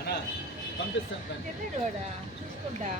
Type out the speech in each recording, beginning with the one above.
అన్నా పంపిస్తాను వాడా? చూసుకుంటా.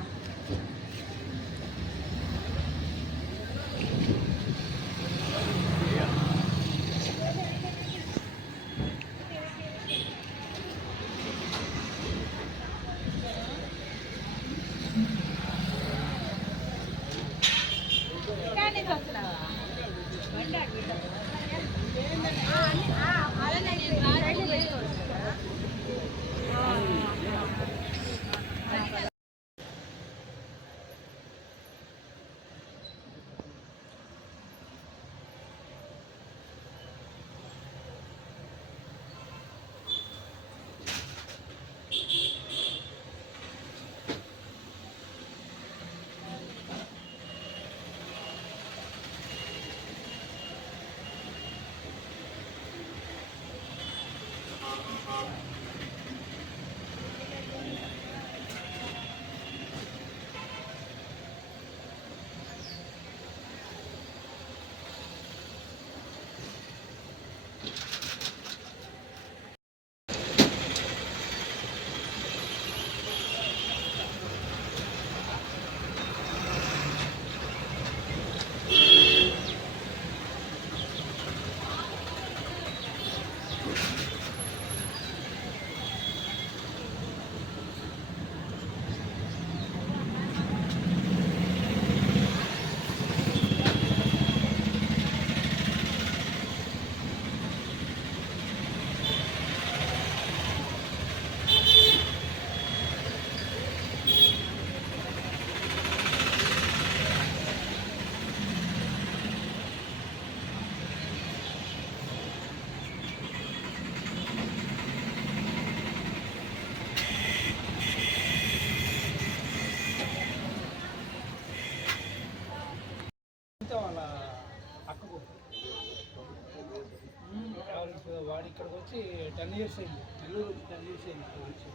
ఇయర్స్ అయింది. నెల్లూరు వచ్చి టెన్ ఇయర్స్ అయింది వచ్చి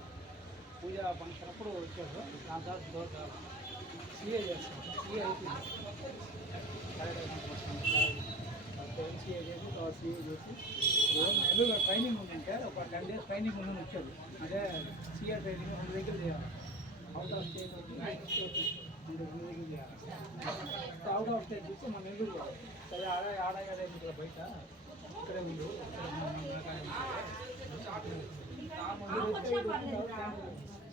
పూజ ఫంక్షన్ అప్పుడు వచ్చాడు. నా తర్వాత దూర సిఏ చేస్తాను సిఏ అయిపోయింది. సిఏ చేసి తర్వాత సిఏ చేసి నెల్లూరులో ట్రైనింగ్ ఉందంటే ఒక టెన్ డేస్ ట్రైనింగ్ ఉందని వచ్చాడు. అదే సిఏ ట్రైనింగ్ రెండు దగ్గర చేయాలి. అవుట్ ఆఫ్ స్టేట్ వచ్చి స్టేట్ మన దగ్గర చేయాలి. అవుట్ ఆఫ్ స్టేట్ చూస్తే మన నెల్లూరు సరే ఆడ ఆడ ఆడ ఇక్కడ బయట ఇక్కడే ఉండు.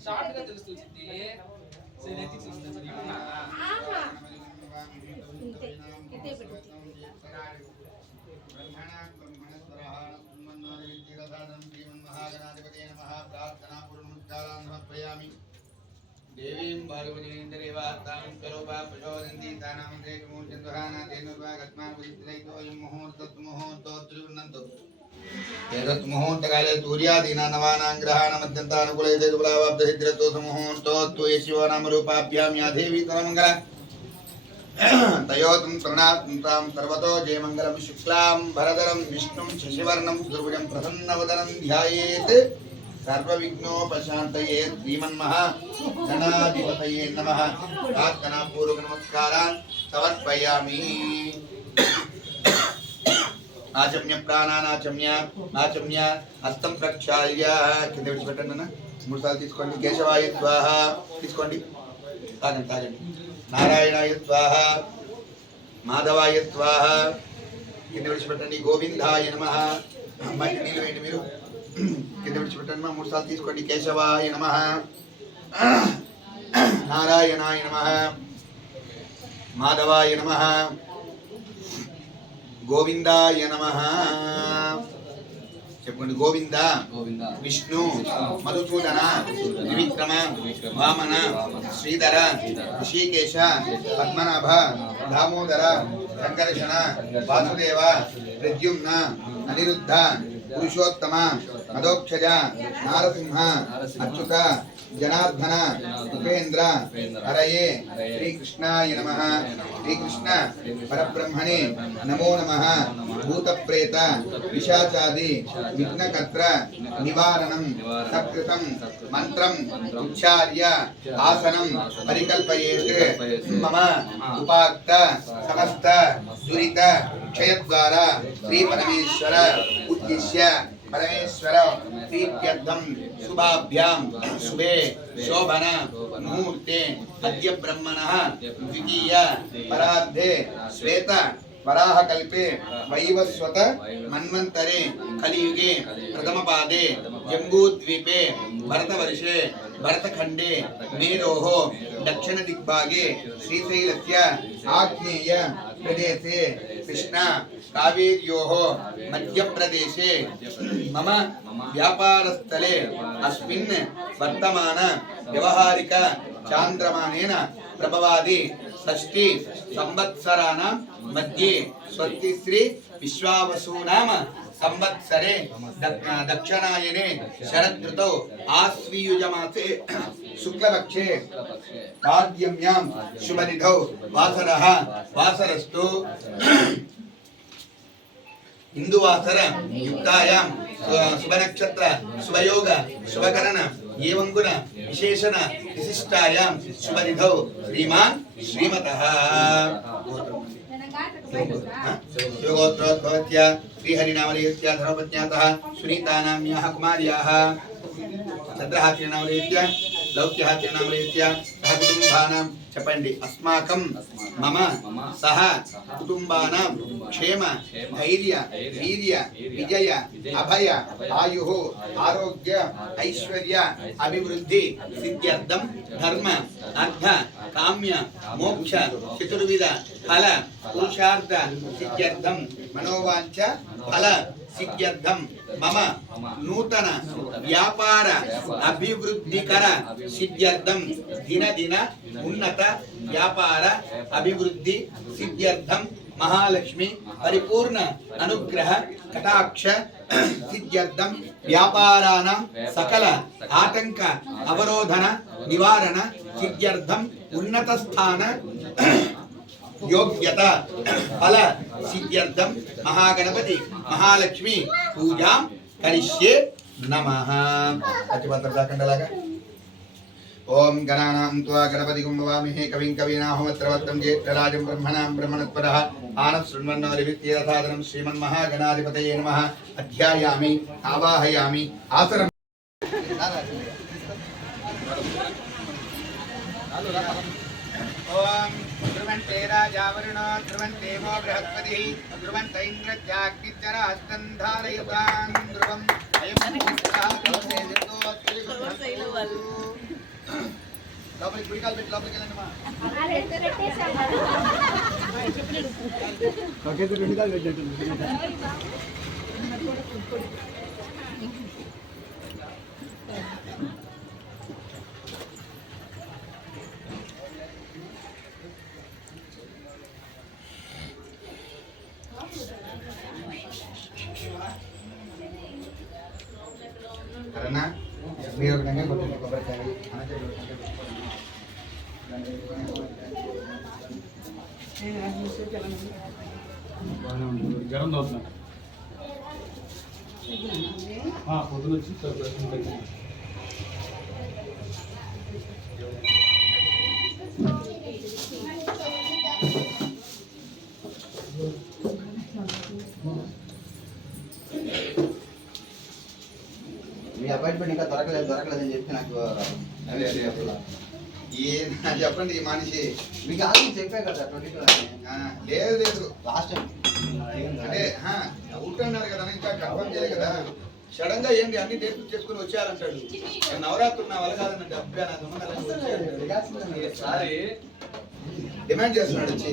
షార్ట్గా తెలుస్తుంది పెట్టు దేవీం భాగవతీంద్రేవాత్తాం స్వరూపా ప్రచోదంతి తానామంత్రే మూర్ఛంద్వహానా తేనుర్వా గత్మాన్ ముహూర్తత్ ముహూర్తోత్రున్నంతు ఏతత్ ముహూర్తకాలే సూర్యాదీనా నవానాం గ్రహాణమత్యంతానుకూలైతే దుబలావాప్తసిద్ధిరతో ముహూర్తోత్తు యశివనామ రూపాభ్యాం యా దేవీ తరమంగళ తయోతం ప్రణాత్ం సర్వతో జయమంగళం శుక్లాం భరదరం విష్ణుం శశివర్ణం దుర్భుజం ప్రసన్నవదనం ధ్యాయేత్ సర్వవిఘ్నోపశాంతయే శ్రీమన్మహా గణాధిపతయే నమః ప్రార్థనాపూర్వక నమస్కారాన్ సమర్పయామి ఆచమ్య ప్రాణానాచమ్య ఆచమ్య హస్తం ప్రక్షాళ్య కింద విడిచిపెట్టండి అన్న. మూడు సార్లు తీసుకోండి. కేశవాయ స్వాహ. తీసుకోండి. తాగండి తాగండి. నారాయణాయ స్వాహ. మాధవాయ స్వాహ. కింద విడిచిపెట్టండి. గోవిందాయ నమ. అమ్మాయికి నీళ్ళు వేయండి మీరు. కింద విడిచిపెట్టండి మూడు సార్లు తీసుకోండి. కేశవాయ నమ. నారాయణాయ నమ. మాధవాయ నమ. గోవిందాయ నమ. చెప్పండి గోవింద గోవింద విష్ణు మధుసూదన త్రివిక్రమ వామన శ్రీధర ఋషికేశ పద్మనాభ దామోదర సంకర్షణ వాసుదేవ ప్రద్యుమ్న అనిరుద్ధ పురుషోత్తమ మదోక్షజ నారసింహ అచ్యుత జనార్దన ఉపేంద్ర హరయే శ్రీకృష్ణాయ నమ. శ్రీకృష్ణ పరబ్రహ్మణే నమో నమ. భూతప్రేత విశాచాది విఘ్నకర్త్ర నివారణం సకృతం మంత్రం ఉచ్చార్య ఆసనం పరికల్పయేత్ మమ ఉపాక్త సమస్త దురిత క్షయద్వారా శ్రీ పరమేశ్వర ఉద్దిశ్య పరమేశ్వర ప్రీత్యర్థం శుభాభ్యాం శుభే శోభన ముహూర్తే అద్య బ్రహ్మణ ద్వితీయ పరార్ధే శ్వేత వరాహకల్పే వైవస్వత మన్వంతరే కలియుగే ప్రథమపాదే జంబూద్వీపే భరతవర్షే భరతఖండే మేరోः दक्षिणदिग्भागे श्रीशैलस्य आग्नेय प्रदेशे కృష్ణా కావేర్యోः మధ్యప్రదేశే. మమ వ్యాపారస్థలే అస్మిన్ వర్తమాన వ్యవహారిక చాంద్రమానేన ప్రభవాది షష్ఠి సంవత్సరాణం మధ్యే. స్వస్తిశ్రీ విశ్వావసు संवत्सरे दक्- दक्षिणायने शरदृतौ आश्वीयुजमासे शुक्लपक्षे पाद्यम्यां शुभनिधौ वासरः वासरस्तु। हिन्दुवासर युक्तायां शुभनक्षत्र शुभयोग शुभकरण एवं विशेषण विशिष्टायां शुभनिधौ श्रीमान् श्रीमतः। शिवगोत्रोद्भवत्या श्रीहरिनामलेत्या धर्मपत्न्यातः सुनीतानाम्याः कुमार्याः चन्द्रहात्रिनामलेत्या लौक्यहात्रिनामलेत्या सह कुटुम्बानां చెప్పండి. అస్మాకం మమ సహ కుటుంబానాం క్షేమ ధైర్య వీర్య విజయ అభయ ఆయు ఆరోగ్య ఐశ్వర్య అభివృద్ధి సిద్ధ్యర్థం ధర్మ అర్థ కామ్య మోక్ష చతుర్విధ ఫల పురుషార్థ సిద్ధ్యర్థం మనోవాంఛ ఫల సిద్ధ్యర్థం మమ నూతన వ్యాపార అభివృద్ధికర సిద్ధ్యర్థం దినదిన ఉన్నత వ్యాపార అభివృద్ధి సిద్ధ్యర్థం మహాలక్ష్మి పరిపూర్ణ అనుగ్రహ కటాక్ష సిద్ధ్యర్థం వ్యాపారాణం సకల ఆటంక అవరోధన నివారణ సిద్ధ్యర్థం ఉన్నత స్థాన యోగ్యత ఫల సిద్ధ్యర్థం మహాగణపతి మహాలక్ష్మి పూజా కరిష్యే నమ ప్రతిభద్రతాకండలాగా ఓం గణానాం త్వా గణపతి కుంభవామిహే కవిం కవీనాహోమత్రవత్తం జ్యేష్ఠరాజం బ్రహ్మణాం బ్రహ్మణత్పరః ఆనః శృణ్వన్నోరివిత్యేరసాదనం శ్రీమన్మహాగణాధిపతయే నమ అధ్యాయామి ఆవాహయామి ఆసరం ధ్రువంతే రాజావరుణో ధ్రువంతే మో బృహస్పతి ధ్రువంత ఇంద్రజాగ్నిచర హస్తం ధారయతాన్ ధ్రువం. అయం ముహూర్తః కవసే దిర్గో లోపలికి గుడికాలు పెట్టి లోపలికి వెళ్ళండి మా. నాకైతే రెండు కాలు పెట్టినట్టుంది? జ్వరం తగ్గుతున్నా పొద్దున వచ్చి మీ అపాయింట్మెంట్ ఇంకా దొరకలేదు దొరకలేదని చెప్పి నాకు అదే అదే అసలు ఏ చెప్పండి ఈ మనిషి. మీకు ఆల్రెడీ చెప్పే కదా ట్వంటీ టూ లేదు లేదు లాస్ట్ టైం. అంటే అవుట్ అన్నారు కదా ఇంకా కన్ఫర్మ్ చేయలేదు కదా. సడన్గా ఏంటి అన్ని డేట్లు చేసుకుని వచ్చారంటాడు నేను నవరాత్రి నా వల్ల కాదనంటే అబ్బా నాకు ఉన్న నెలకు వచ్చేయంటాడు. ఈసారి డిమాండ్ చేస్తున్నాడు వచ్చి.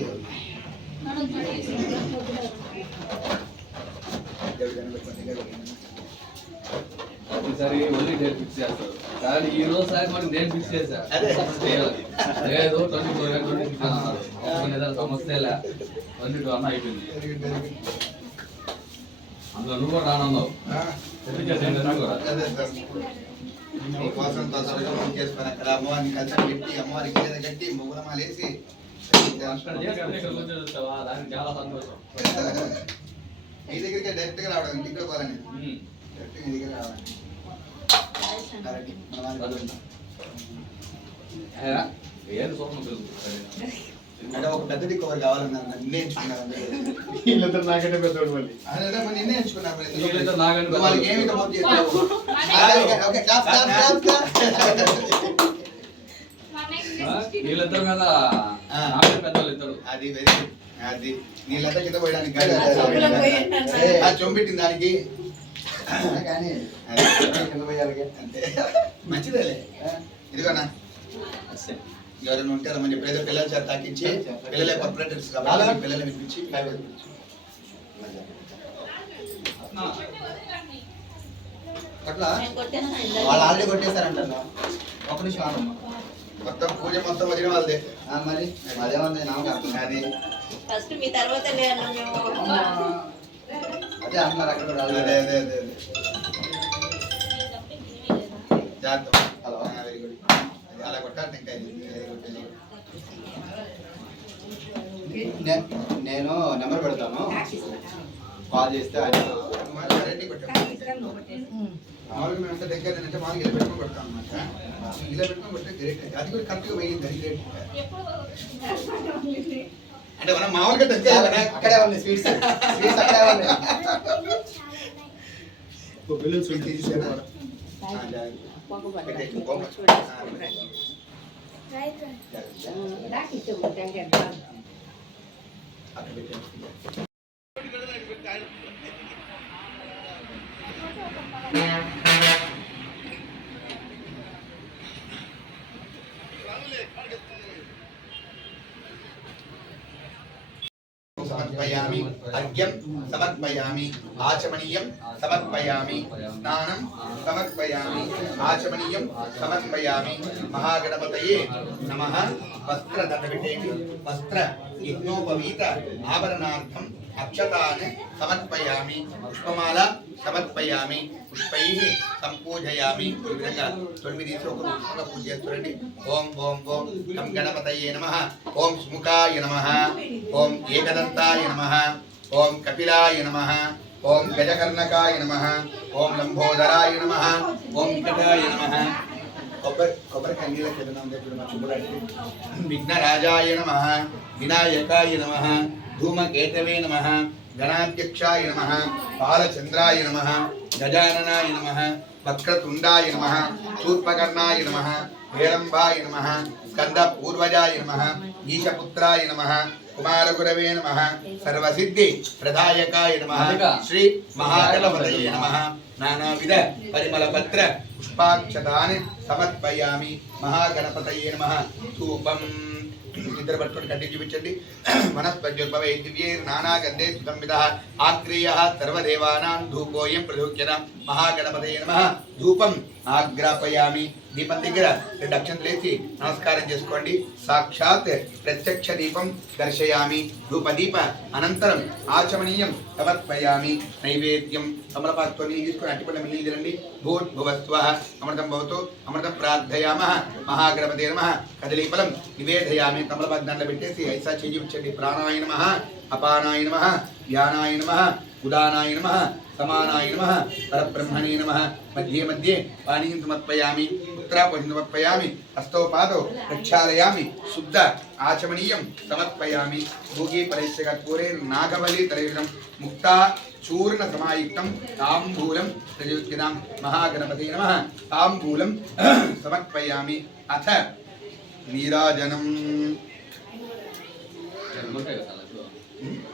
ఈసారి ఓన్లీ డేట్ ఫిక్స్ చేస్తారు. కానీ ఈ రోజు సార్ మనకి డేట్ ఫిక్స్ చేశా. లేదు ట్వంటీ ఫోర్ ట్వంటీ సిక్స్ అన్నారు సమస్య లే ట్వంటీ టూ అన్న అయిపోయింది. అందులో నువ్వు కూడా రానన్నావు. నీకోసం తొందరగా పూజ చేసుకొని అక్కడ అమ్మవారిని కలిసి పెట్టి అమ్మవారికి గీత కట్టి ముగ్గురమాలు వేసి చాలా సంతోషం. మీ దగ్గరికి డైరెక్ట్గా రావడం ఇంటికి పోవాలని. ఉమ్. డైరెక్ట్ మీ దగ్గర అంటే ఒక పెద్ద దిక్కు ఒకరు కావాలన్నారు నన్ను నిన్నే ఎంచుకున్నారు అందరూ. వీళ్ళిద్దరు నాకంటే పెద్దోడు మళ్ళీ. అదే అదే మరి నిన్నే ఎంచుకున్నారు వాళ్ళకి ఏమి? ఓకే? వీళ్ళిద్దరు ఇద్దరు. వెరీ నీళ్ళంతా కింద పోయడానికి చొంబెట్టిన దానికి కానీ. కింద పోయాలిగా. అంతే. మంచిదేలే. ఇదిగోనా. ఎవరైనా ఉంటే చెప్పి ఏదో పిల్లల చేత తాకించి పిల్లలే కార్పొరేటర్స్ కాబట్టి పిల్లలు వినిపించి అట్లా నేను కొట్టాను వాళ్ళు ఆల్రెడీ కొట్టేశారంట ఒక నిమిషం ఆగమ్మా. మొత్తం పూజ మొత్తం వదిన వాళ్ళదే. ఆ, మరి? అదేమంది నాకు అర్థం కాదు. అది. ఫస్ట్ మీ తర్వాత అదే అంటున్నారు అక్కడ. అదే అదే అదే. జాగ్రత్త. హలో. Very good. అలా కొట్టాలి ఇంకా నేను నెంబర్ పెడతాను. కాల్ చేస్తే ఆయన మామూలుగా మేము దగ్గర అంటే మామూలుగా ఇలా పెట్టుకొని కొడతాం అన్నమాట. ఇలా పెట్టుకొని కొట్టే గ్రేట్ అది కూడా కరెక్ట్గా వేయింది అది గ్రేట్ అంటే మనం మామూలుగా దగ్గర. అక్కడే ఉంది స్వీట్స్. స్వీట్స్ అక్కడే ఉంది జాగ్రత్త. అక్కడ పెట్టేయ్. సమర్పయామి అర్ఘ్యం సమర్పయామి ఆచమనీయం సమర్పయామి స్నానం సమర్పయామి ఆచమనీయం సమర్పయామి మహాగణపతయే నమః వస్త్రదండవిటేమి వస్త్ర యజ్ఞోపవీత ఆభరణార్థం అక్షతాన్ సమర్పయామి పుష్పమాల సమర్పయామి పుష్పై సంపూజయామి ఈ విధంగా తొమ్మిది ఒక పుష్పంగా పూజ చేస్తారండి ఓం ఓం ఓం గం గణపతయే నమ. ఓం స్ముఖాయ నమ. ఓం ఏకదంతాయ నమ. ఓం కపిలాయ నమ. ఓం గజకర్ణకాయ నమ. ఓం లంబోదరాయ నమ. ఓం కటాయ నమ. కొబ్బరి కొబ్బరి నీళ్ళ కింద ఉంది మా శుభ్రానికి విఘ్నరాజాయ నమ. వినాయకాయ నమ. ధూమకేతవే నమ. గణాధ్యక్షాయ నమ. బాలచంద్రాయ నమ. గజాననాయ నమ. వక్రతుండాయ నమ. శూర్పకర్ణాయ నమ. హేరంబాయ నమ. స్కందపూర్వజాయ నమ. ఈశపుత్రాయ నమ. కుమారగురవే నమ. సర్వసిద్ధి ప్రదాయకాయ నమ. శ్రీ మహాగణపతయే నమ. నానావిధ పరిమళ పత్ర పుష్పాక్షతాన్ని సమర్పయామి. మహాగణపతయే నమ. ధూపం. ఇద్దరు పట్టుకొని కట్టి చూపించండి. మనస్పర్జుర్భవే దివ్యే నానా గంధే ఆగ్రేయ సర్వదేవానాం ధూపోయం మహాగణపతయే నమ. ధూపం. ఆగ్రాపయామి. దీపం దగ్గర రెండు అక్షంతలేసి నమస్కారం చేసుకోండి. సాక్షాత్ ప్రత్యక్ష దీపం దర్శయామి. రూపదీప అనంతరం ఆచమనీయం సమర్పయామి. నైవేద్యం తమలపాకుతో నీళ్ళు తీసుకొని అట్టిపండ నీళ్ళు తినండి. భూట్ భువస్వ అమృతం భవతు అమృతం ప్రార్థయామ మహాగణపతి నమ కదలీఫలం నివేదయామి. తమలపాకు దండ పెట్టేసి ఐసా చేయించండి ప్రాణాయ నమ అపానాయ నమ ధ్యానాయ నమ ఉదానాయ నమ సమానాయ నమ పరబ్రహ్మణే నమ మధ్యే మధ్యే పానీయం సమర్పయామి పుత్రాపహిం సమర్పయామి హస్తో పాదో ప్రక్షాళయామి శుద్ధ ఆచమనీయం సమర్పయామి భూగి పరిశ్య కర్పూరే నాగబలి తలయుగం ముక్తా చూర్ణ సమాయుక్తం తాంబూలం ప్రయోజ్యతాం మహాగణపతి నమ తాంబూలం సమర్పయామి అథ నీరాజనం ఉంటాయి కదా ఇప్పుడు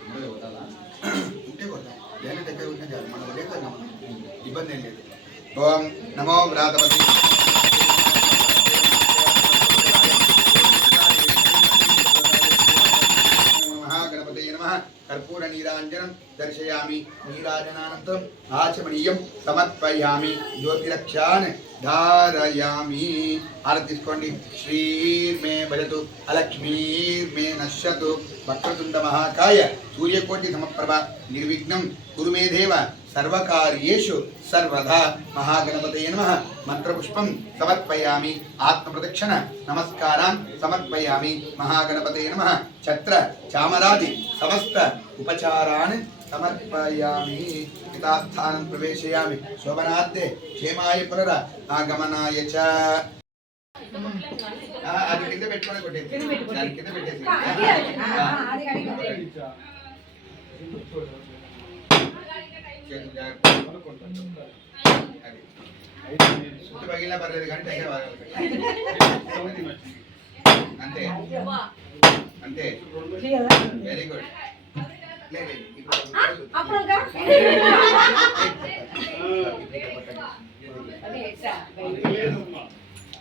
ఉంటాయి కదా ఉంటే కొడతాం దేని దగ్గర ఉంటే చాలు మనం ఒకటే కదా మనం ఇబ్బంది ఏం లేదు ఓం నమో వ్రాతపతి. కర్పూర నీరాంజనం దర్శయామి. నీరాజనానంతరం ఆచమనీయం సమర్పయామి. జ్యోతిరక్షాన్ ధారయామి. ఆరతి తీసుకోండి శ్రీర్మే భజతు. అలక్ష్మీర్మే నశ్యతు. వక్రతుండ మహాకాయ సూర్యకోటి సమప్రభ నిర్విఘ్నం. కురు సర్వకార్యేషు సర్వదా మహాగణపతయ నమ మంత్రపుష్పం సమర్పయామి ఆత్మప్రదక్షిణ నమస్కారాన్ సమర్పయామి మహాగణపతయ నమ ఛత్ర చామరాది సమస్త ఉపచారాన్ సమర్పయామి పితాస్థానం ప్రవేశయామి శోభనార్థే క్షేమాయ పునర ఆగమనాయ చ అది కింద పెట్టుకొని కొట్టేసి దాని కింద పెట్టేసి ఆ. చేతులు జాగ్రత్త. అది. సుత్తి పగిలినా పర్లేదు కానీ దగ్గర పగలదు. అంతే అంతే వెరీ గుడ్ లేదు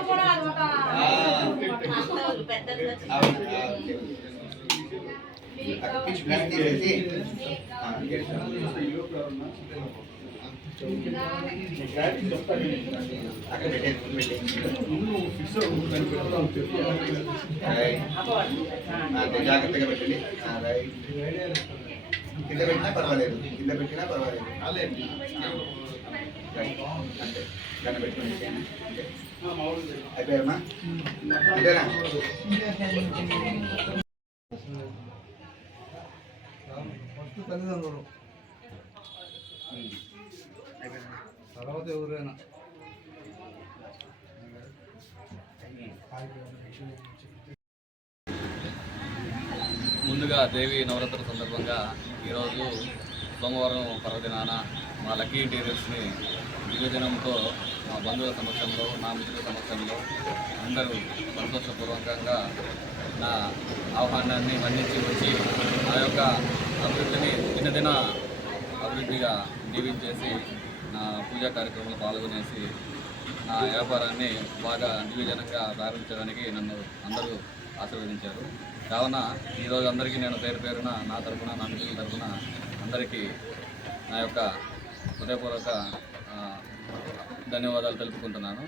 అక్కడ జాగ్రత్తగా పెట్టండి కింద పెట్టినా పర్వాలేదు కింద పెట్టినా పర్వాలేదు అంటే దాన్ని పెట్టుకోండి అయిపోయామా ఇదేనా తల్లిదండ్రులు తర్వాత ఎవరైనా ముందుగా దేవి నవరాత్రుల సందర్భంగా ఈరోజు సోమవారం పర్వదినాన మా లక్కీ ఇంటీరియర్స్ని యువజనంతో మా బంధువుల సమక్షంలో నా మిత్రుల సమక్షంలో అందరూ సంతోషపూర్వకంగా నా ఆహ్వానాన్ని మన్నించి వచ్చి నా యొక్క అభివృద్ధిని దినదిన అభివృద్ధిగా దీవించేసి నా పూజా కార్యక్రమంలో పాల్గొనేసి నా వ్యాపారాన్ని బాగా దివ్యజనంగా ప్రారంభించడానికి నన్ను అందరూ ఆశీర్వదించారు. కావున ఈరోజు అందరికీ నేను పేరు పేరున నా తరపున నా మిత్రుల తరపున అందరికీ నా యొక్క హృదయపూర్వక ధన్యవాదాలు తెలుపుకుంటున్నాను.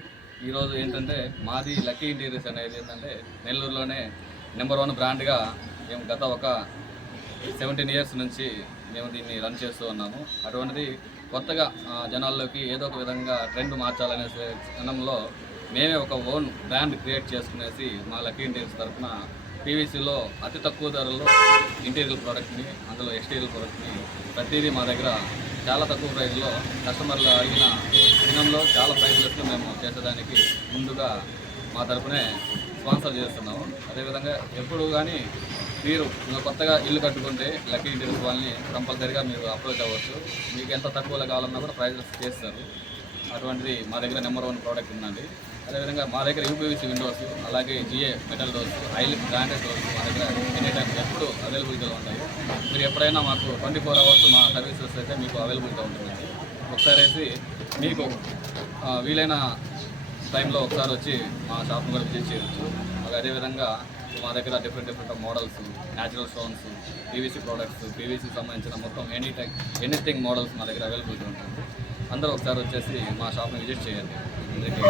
ఈరోజు ఏంటంటే మాది లక్కీ ఇంటీరియర్స్ అనేది ఏంటంటే నెల్లూరులోనే నెంబర్ వన్ బ్రాండ్గా మేము గత ఒక సెవెంటీన్ ఇయర్స్ నుంచి మేము దీన్ని రన్ చేస్తూ ఉన్నాము. అటువంటిది కొత్తగా జనాల్లోకి ఏదో ఒక విధంగా ట్రెండ్ మార్చాలనే క్షణంలో మేమే ఒక ఓన్ బ్రాండ్ క్రియేట్ చేసుకునేసి మా లక్కీ ఇంటీరియర్స్ తరఫున పీవీసీలో అతి తక్కువ ధరలో ఇంటీరియర్ ప్రోడక్ట్ని అందులో ఎక్స్టీరియర్ ప్రోడక్ట్ని ప్రతిదీ మా దగ్గర చాలా తక్కువ ప్రైస్లో కస్టమర్లు అడిగిన దినంలో చాలా ప్రైస్లెస్లో మేము చేసేదానికి ముందుగా మా తరపునే స్పాన్సర్ చేస్తున్నాము. అదేవిధంగా ఎప్పుడు కానీ మీరు కొత్తగా ఇల్లు కట్టుకుంటే లక్కీ ఇంటీరియర్స్ వాళ్ళని కంపల్సరీగా మీరు అప్రోచ్ అవ్వచ్చు. మీకు ఎంత తక్కువలో కావాలన్నా కూడా ప్రైజెస్ చేస్తారు. అటువంటిది మా దగ్గర నెంబర్ వన్ ప్రోడక్ట్ ఉందండి. అదేవిధంగా మా దగ్గర యూపీవీసీ విండోస్ అలాగే జిఏ మెటల్ డోర్స్ ఐల్ బ్రాండెడ్ డోర్స్ మా దగ్గర ఎనీ టైం ఎప్పుడు అవైలబిలిటీలో ఉంటాయి. మీరు ఎప్పుడైనా మాకు ట్వంటీ ఫోర్ అవర్స్ మా సర్వీసెస్ అయితే మీకు అవైలబిలిటీ ఉంటుందండి ఒకసారి మీకు వీలైన టైంలో ఒకసారి వచ్చి మా షాప్ని కూడా విజిట్ చేయవచ్చు అలాగే అదేవిధంగా మా దగ్గర different different models natural stones PVC products పీవీసీకి సంబంధించిన మొత్తం ఎనీ టైప్ ఎనీథింగ్ మోడల్స్ మా దగ్గర అవైలబిలిటీ ఉంటుంది అందరూ ఒకసారి వచ్చేసి మా షాప్ని విజిట్ చేయండి. అందరికీ